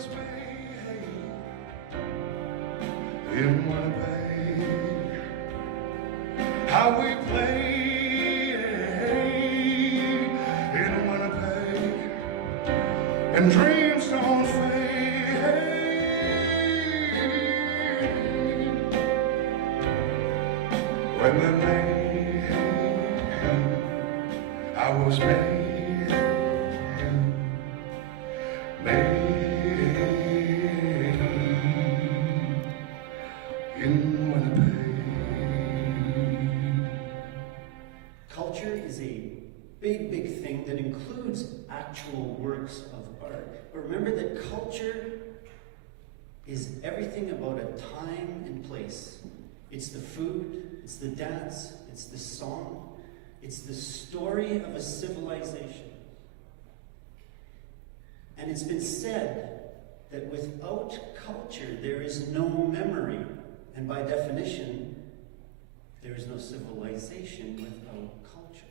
was made in Winnipeg. How we played in Winnipeg, and dreams don't fade. When the night I was made in Winnipeg. Culture is a big thing that includes actual works of art. But remember that culture is everything about a time and place. It's the food, it's the dance, it's the song, it's the story of a civilization. And it's been said that without culture, there is no memory. And by definition, there is no civilization without culture.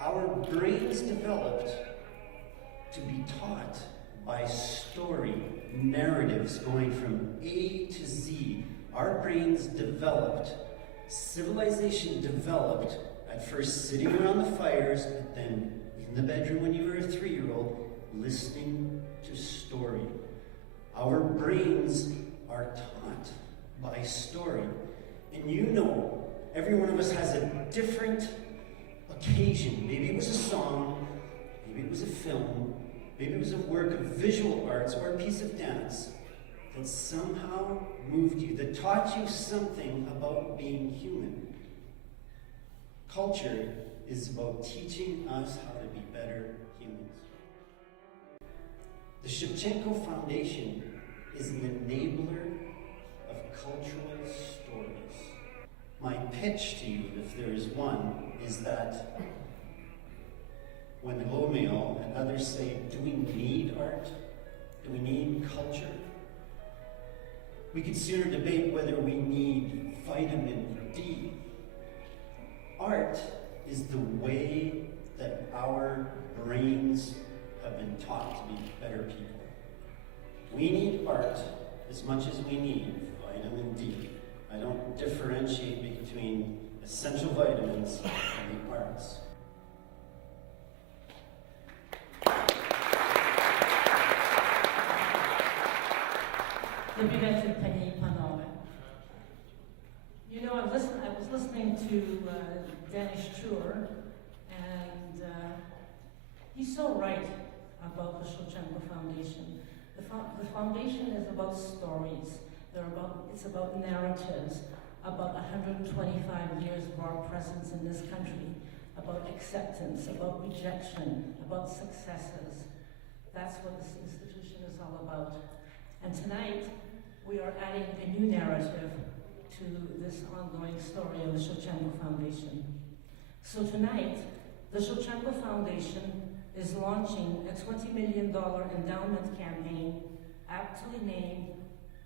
Our brains developed to be taught by story, narratives going from A to Z. Our brains developed, civilization developed, at first sitting around the fires, but then in the bedroom when you were a 3-year-old, listening to story. Our brains are taught by story. And you know, every one of us has a different occasion. Maybe it was a song, maybe it was a film, maybe it was a work of visual arts or a piece of dance that somehow moved you, that taught you something about being human. Culture is about teaching us how to be better humans. The Shevchenko Foundation is an enabler of cultural stories. My pitch to you, if there is one, is that when Romeo and others say, do we need art? Do we need culture? We could sooner debate whether we need vitamin D. Art is the way that our brains have been taught to be better people. We need art as much as we need vitamin D. I don't differentiate between essential vitamins and the arts. You know, I was listening to Dennis Truer, and he's so right about the Shevchenko Foundation. The foundation is about stories. It's about narratives, about 125 years of our presence in this country, about acceptance, about rejection, about successes. That's what this institution is all about. And tonight, we are adding a new narrative to this ongoing story of the Shevchenko Foundation. So tonight, the Shevchenko Foundation is launching a $20 million endowment campaign aptly named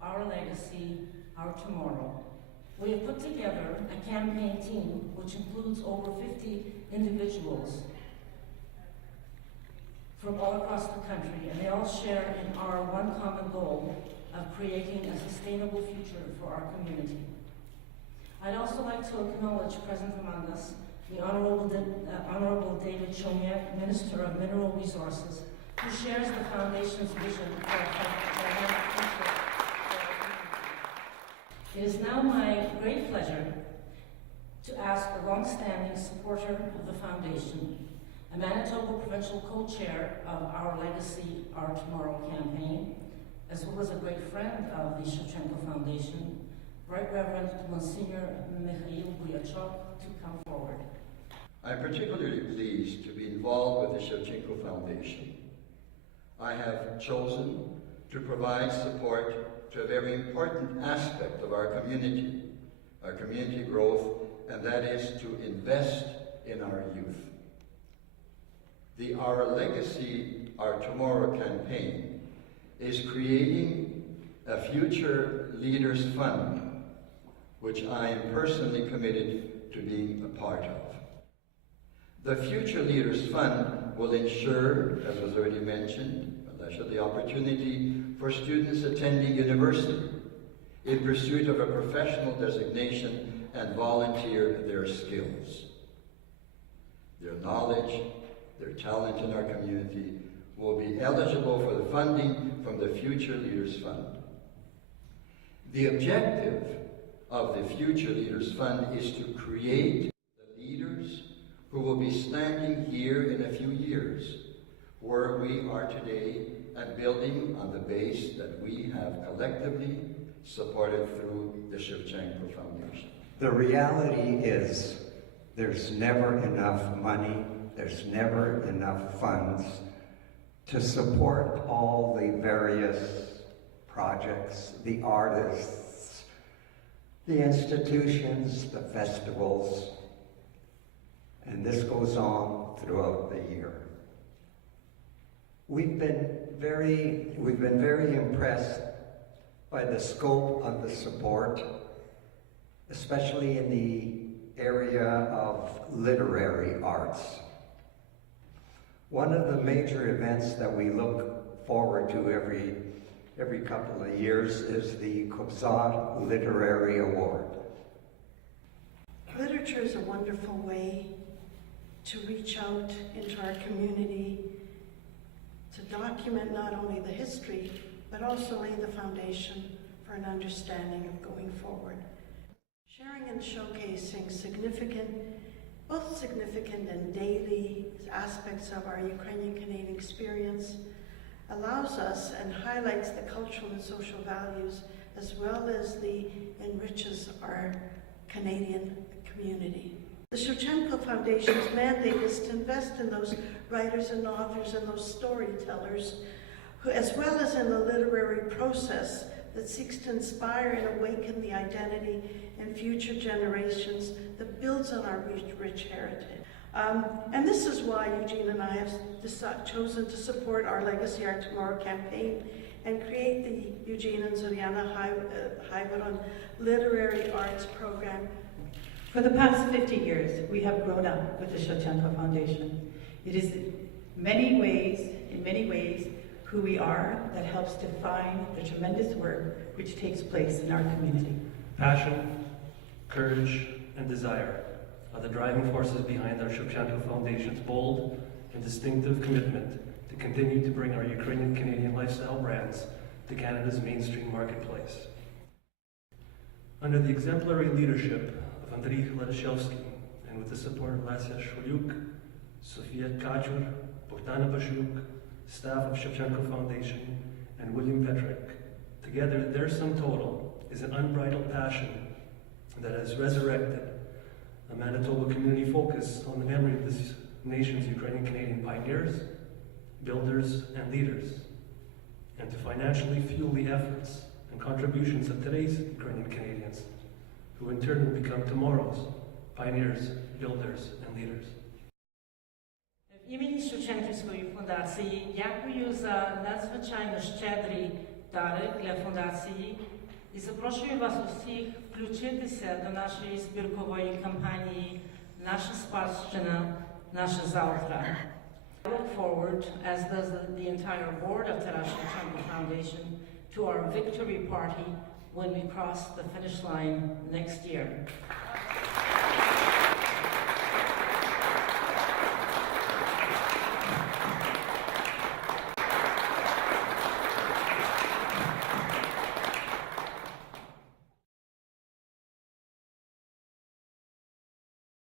Our Legacy, Our Tomorrow. We have put together a campaign team which includes over 50 individuals from all across the country, and they all share in our one common goal of creating a sustainable future for our community. I'd also like to acknowledge present among us the Honorable David Chomiak, Minister of Mineral Resources, who shares the Foundation's vision for a future. It is now my great pleasure to ask a long-standing supporter of the Foundation, a Manitoba Provincial Co-Chair of Our Legacy, Our Tomorrow campaign, as well as a great friend of the Shevchenko Foundation, Right Reverend Monsignor Mikhail Buyachok, to come forward. I'm particularly pleased to be involved with the Shevchenko Foundation. I have chosen to provide support to a very important aspect of our community growth, and that is to invest in our youth. The Our Legacy, Our Tomorrow campaign is creating a Future Leaders Fund, which I am personally committed to being a part of. The Future Leaders Fund will ensure, as was already mentioned, the opportunity for students attending university in pursuit of a professional designation and volunteer their skills. Their knowledge, their talent in our community will be eligible for the funding from the Future Leaders Fund. The objective of the Future Leaders Fund is to create the leaders who will be standing here in a few years, where we are today, and building on the base that we have collectively supported through the Shevchenko Foundation. The reality is there's never enough money, there's never enough funds to support all the various projects, the artists, the institutions, the festivals, and this goes on throughout the year. We've been very impressed by the scope of the support, especially in the area of literary arts. One of the major events that we look forward to every couple of years is the Kobzar Literary Award. Literature is a wonderful way to reach out into our community, to document not only the history, but also lay the foundation for an understanding of going forward. Sharing and showcasing both significant and daily aspects of our Ukrainian-Canadian experience allows us and highlights the cultural and social values, as well as enriches our Canadian community. The Shevchenko Foundation's mandate is to invest in those writers and authors and those storytellers, who, as well as in the literary process that seeks to inspire and awaken the identity in future generations that builds on our rich heritage. And this is why Eugene and I have chosen to support our Legacy Art Tomorrow campaign and create the Eugene and Zoriana Haibaron Literary Arts Program. For the past 50 years, we have grown up with the Shevchenko Foundation. It is in many ways, who we are that helps define the tremendous work which takes place in our community. Passion, courage, and desire are the driving forces behind our Shevchenko Foundation's bold and distinctive commitment to continue to bring our Ukrainian-Canadian lifestyle brands to Canada's mainstream marketplace. Under the exemplary leadership of Andriy Ladishevsky, and with the support of Lasya Shvolyuk, Sofia Kachur, Bogdana Bashuk, staff of Shevchenko Foundation, and William Petrick, together their sum total is an unbridled passion that has resurrected a Manitoba community focus on the memory of this nation's Ukrainian-Canadian pioneers, builders, and leaders, and to financially fuel the efforts and contributions of today's Ukrainian Canadians, who in turn will become tomorrow's pioneers, builders, and leaders. В імені Шевченківської фундації дякую за надзвичайно щедрий дари для фундації і запрошую вас усіх включитися до нашої збіркової кампанії «Наша спадщина, наше завтра». I look forward, as does the entire board of Taras Shevchenko Foundation, to our victory party when we cross the finish line next year.